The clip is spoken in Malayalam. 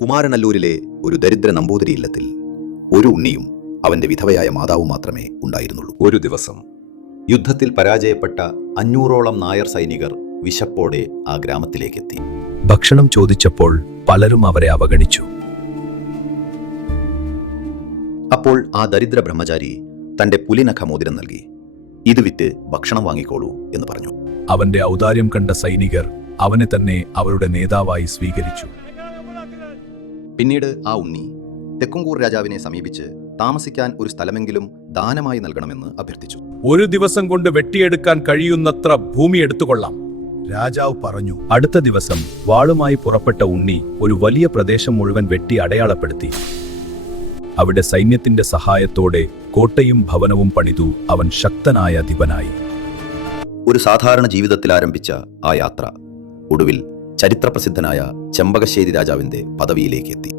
കുമാരനല്ലൂരിലെ ഒരു ദരിദ്ര നമ്പൂതിരി ഇല്ലത്തിൽ ഒരു ഉണ്ണിയും അവന്റെ വിധവയായ മാതാവും മാത്രമേ ഉണ്ടായിരുന്നുള്ളൂ. ഒരു ദിവസം യുദ്ധത്തിൽ പരാജയപ്പെട്ട 500ഓളം നായർ സൈനികർ വിശപ്പോടെ ആ ഗ്രാമത്തിലേക്കെത്തി. ഭക്ഷണം ചോദിച്ചപ്പോൾ പലരും അവരെ അവഗണിച്ചു. അപ്പോൾ ആ ദരിദ്ര ബ്രഹ്മചാരി തന്റെ പുലിനഖ മോതിരം നൽകി, ഇത് വിറ്റ് ഭക്ഷണം വാങ്ങിക്കോളൂ എന്ന് പറഞ്ഞു. അവന്റെ ഔദാര്യം കണ്ട സൈനികർ അവനെ തന്നെ അവരുടെ നേതാവായി സ്വീകരിച്ചു. പിന്നീട് ആ ഉണ്ണി തെക്കുംകൂർ രാജാവിനെ സമീപിച്ച് താമസിക്കാൻ ഒരു സ്ഥലമെങ്കിലും ദാനമായി നൽകണമെന്ന് അഭ്യർത്ഥിച്ചു. ഒരു ദിവസം കൊണ്ട് വെട്ടിയെടുക്കാൻ കഴിയുന്നത്ര ഭൂമി എടുത്തുകൊള്ളാം, രാജാവ് പറഞ്ഞു. അടുത്ത ദിവസം വാളുമായി പുറപ്പെട്ട ഉണ്ണി ഒരു വലിയ പ്രദേശം മുഴുവൻ വെട്ടി അടയാളപ്പെടുത്തി. അവിടെ സൈന്യത്തിന്റെ സഹായത്തോടെ കോട്ടയും ഭവനവും പണിതു അവൻ ശക്തനായ അധിപനായി. ഒരു സാധാരണ ജീവിതത്തിൽ ആരംഭിച്ച ആ യാത്ര ഒടുവിൽ ചരിത്രപ്രസിദ്ധനായ ചെമ്പകശ്ശേരി രാജാവിന്റെ പദവിയിലേക്ക് എത്തി.